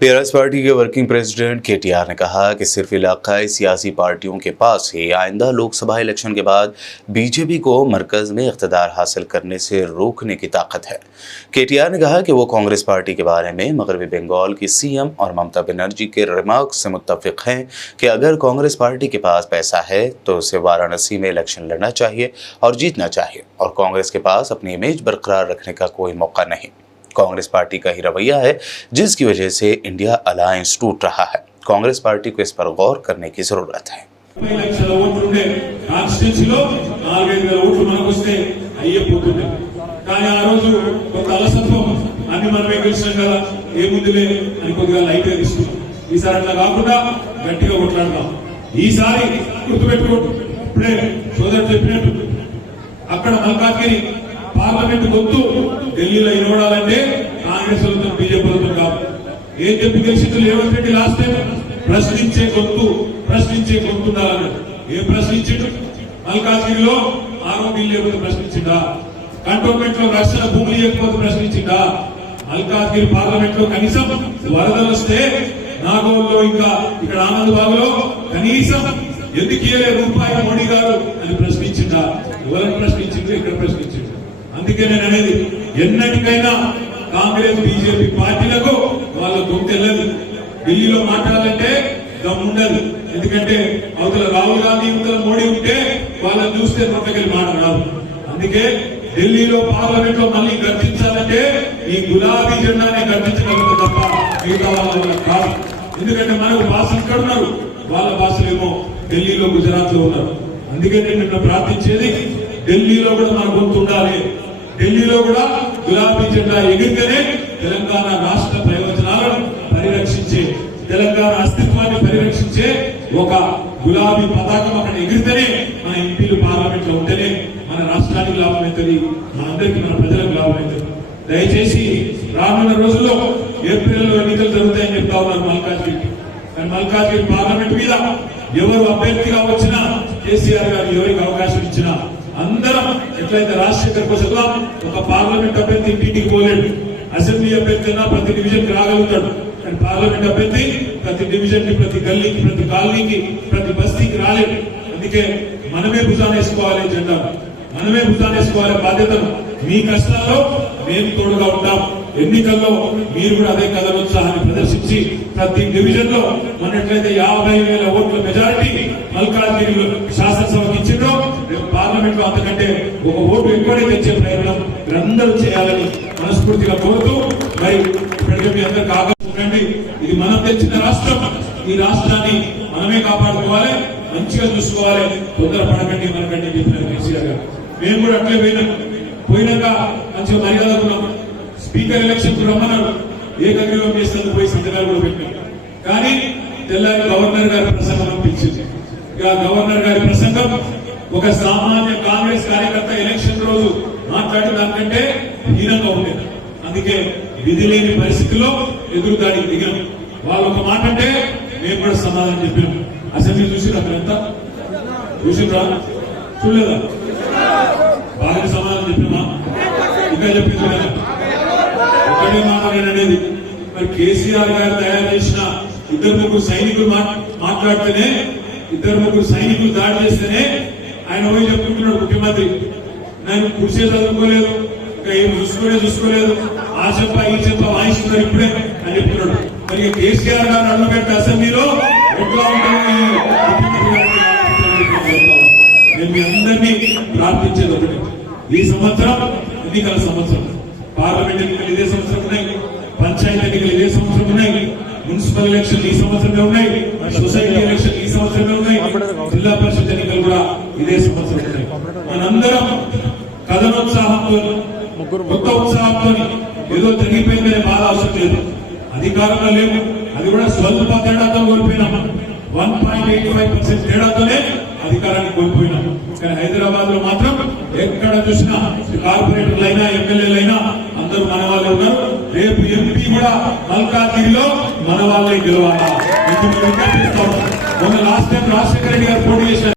PRS party के working president KTR ने कहा कि सिर्फ इलाकाई सियासी पार्टियों के पास ही आइंदा लोकसभा इलेक्शन के बाद बीजेपी को मरकज में इख्तिदार हासिल करने से रोकने की ताकत है। केटीआर ने कहा कि वो कांग्रेस पार्टी के बारे में मगरबी बंगाल की सीएम और ममता बनर्जी के रिमार्क से मुत्तफिक हैं कि अगर कांग्रेस पार्टी के पास पैसा है तो उसे वाराणसी में इलेक्शन लड़ना चाहिए और जीतना चाहिए, और कांग्रेस के पास अपनी इमेज बरकरार रखने का कोई मौका नहीं। कांग्रेस पार्टी का ही रवैया है जिसकी वजह से इंडिया अलायंस टूट रहा है। कांग्रेस पार्टी को इस पर गौर करने की जरूरत है। పార్లమెంట్ గొంతు ఢిల్లీలో ఇనవడాలంటే కాంగ్రెస్ వాళ్ళతో బీజేపీ వాళ్ళతో కాదు. ఏం చెప్పి గెలిచింది రేవంత్ రెడ్డి లాస్ట్ టైం? ప్రశ్నించే గొంతు ఉండాలన్నాడు. ఏం ప్రశ్నించాడు? మల్కాజ్గిరిలో ఆరోగ్యం లేకపోతే ప్రశ్నించిందా? కంటోన్మెంట్ లో రక్షణ భూములు ఇవ్వకపోతే ప్రశ్నించిందా? మల్కాజ్గిరి పార్లమెంట్ లో కనీసం వరదలు వస్తే నాగోల్లో ఇంకా ఇక్కడ ఆనందబాగ్ లో కనీసం ఎందుకు ఇయ్యలే రూపాయి మోడీ గారు అని ప్రశ్నించిందా? ఎవరైనా ప్రశ్నించింది? ఇక్కడ ప్రశ్నించింది. అందుకే నేను అనేది, ఎన్నటికైనా కాంగ్రెస్ బీజేపీ పార్టీలకు వాళ్ళ గొంతెల్లదు. ఢిల్లీలో మాట్లాడాలంటే దమ్ముండదు. ఎందుకంటే అవతల రాహుల్ గాంధీ అవతల మోడీ ఉంటే వాళ్ళని చూస్తే పక్కకెళ్ళి మాట రాదు. అందుకే ఢిల్లీలో పార్లమెంట్ లో మళ్ళీ గర్జించాలంటే ఈ గులాబీ జెండానే గర్జించగలుగుతుంది తప్ప మిగతా వాళ్ళ కాదు. ఎందుకంటే మనకు భాషలు ఇక్కడ ఉన్నారు, వాళ్ళ భాషలేమో ఢిల్లీలో గుజరాత్ లో ఉన్నారు. అందుకే నేను ప్రార్థించేది, ఢిల్లీలో కూడా మన గొంతు ఉండాలి. ఢిల్లీలో కూడా గులాబీ జెండా ఎగిరితేనే తెలంగాణ రాష్ట్ర ప్రయోజనాలను పరిరక్షించే, తెలంగాణ అస్తిత్వాన్ని పరిరక్షించే ఒక గులాబీ పతాకం అక్కడ ఎగిరితేనే మన ఎంపీలు పార్లమెంట్ లో ఉంటేనే మన రాష్ట్రానికి లాభం అవుతుంది, మనందరికీ మన ప్రజలకు లాభం అవుతుంది. దయచేసి రానున్న రోజుల్లో ఏప్రిల్లో ఎన్నికలు జరుగుతాయని చెప్తా ఉన్నారు మల్కాజ్గిరి. కానీ మల్కాజ్గిరి పార్లమెంట్ మీద ఎవరు అభ్యర్థిగా వచ్చినా, కేసీఆర్ గారు ఎవరికి అవకాశం ఇచ్చినా అందరం ఎట్లయితే రాజశేఖర్ కోసం ఒక పార్లమెంట్ అభ్యర్థి ఇంటికి పోలేడు, అసెంబ్లీ అభ్యర్థి ప్రతి డివిజన్ కి రాగలుగుతాడు. కానీ పార్లమెంట్ అభ్యర్థి ప్రతి డివిజన్ కి, ప్రతి గల్లీకి, ప్రతి కాలనీకి, ప్రతి బస్తీకి రాలేడు. అందుకే మనమే భుజానేసుకోవాలి జెండా, మనమే భుజానేసుకోవాలి బాధ్యతను. మీ కష్టాల్లో మేము తోడుగా ఉంటాం. ఎన్నికల్లో మీరు కూడా అదే కథనోత్సాహాన్ని ప్రదర్శించి ప్రతి డివిజన్ లో మన ఎట్లయితే 50,000 ఓట్ల మెజారిటీ మల్కాజ్గిరి శాసనసభకి ఇచ్చిండ్రో, పార్లమెంట్ లో అంతకంటే ఒక ఓటు ఎక్కువనే తెచ్చే ప్రయత్నం మీరందరూ చేయాలని మనస్ఫూర్తిగా కోరుతూ, మరి ఇప్పటికే మీ అందరూ కాపాడుకోండి. ఇది మనం తెచ్చిన రాష్ట్రం, ఈ రాష్ట్రాన్ని మనమే కాపాడుకోవాలి, మంచిగా చూసుకోవాలి. తొందరపడకండి మనకండి చెప్పిన కేసీఆర్ గారు. మేము కూడా అట్లే పోయినాక మంచిగా మర్యాద ఉన్నాం. స్పీకర్ ఎలక్షన్ రమ్మన్నారు, ఏకగ్రీవం చేసేందుకు పోయి సంతకాలు కూడా పెట్టారు. కానీ తెల్లారి గవర్నర్ గారి ప్రసంగం అనిపించింది. గవర్నర్ గారి ప్రసంగం ఒక సామాన్య కాంగ్రెస్ కార్యకర్త ఎలక్షన్ రోజు మాట్లాడిన దానికంటే హీనంగా ఉండేది. అందుకే విధి లేని పరిస్థితుల్లో ఎదురుదాడికి దిగాం. వాళ్ళు ఒక మాట అంటే మేము కూడా సమాధానం చెప్పాం. అసెంబ్లీ చూసి అక్కడంతా చూసిండ్రా? చూడలేదా? బాగా సమాధానం చెప్పామా? ఇంకా చెప్పింది కదా, ఒకటే మాట అనేది. మరి కేసీఆర్ గారు తయారు చేసిన 2-3 సైనికులు మాట్లాడితేనే, 2-3 సైనికులు దాడి చేస్తేనే ఆయన పోయి చెప్పుకుంటున్నాడు ముఖ్యమంత్రి, నేను కృషి చదువుకోలేదు, ఇంకా ఏం చూసుకోలేదు, ఆ చెప్ప ఈ చెప్ప వాయిస్తున్నారు ఇప్పుడే అని చెప్తున్నాడు. మరి కేసీఆర్ గారు అడ్డుపెట్టిన అసెంబ్లీలో ఎట్లా ఉంటుంది? నేను మీ అందరినీ ప్రార్థించేది ఒకటి, ఈ సంవత్సరం ఎన్నికల సంవత్సరం. పార్లమెంట్ ఎన్నికలు ఇదే సంవత్సరం ఉన్నాయి, పంచాయతీ ఎన్నికలు ఇదే సంవత్సరం ఉన్నాయి, మున్సిపల్ ఎలక్షన్ ఈ సంవత్సరమే ఉన్నాయి, సొసైటీ ఎలక్షన్ ఈ సంవత్సరమే ఉన్నాయి, జిల్లా పరిషత్ ఎన్నికలు కూడా ఇదే సంవత్సరం ఉన్నాయి. మనందరం కథనోత్సాహంతో, కొత్త ఉత్సాహంతో ఏదో తగ్గిపోయిందనే బాధ అవసరం లేదు. అధికారంలో లేవు, అది కూడా స్వల్ప తేడాతో కోల్పోయినాం. 1.85% తేడాతోనే అధికారాన్ని కోల్పోయినాం. కానీ హైదరాబాద్ లో మాత్రం ఎక్కడ చూసినా కార్పొరేటర్లైనా, ఎమ్మెల్యేలైనా అందరూ మన వాళ్ళే ఉన్నారు. రేపు ఎంపీ కూడా మల్కాజ్గిరిలో మన వాళ్ళే గెలవాలా? మొన్న లాస్ట్ టైం రాజశేఖర రెడ్డి గారు పోటీ చేశారు.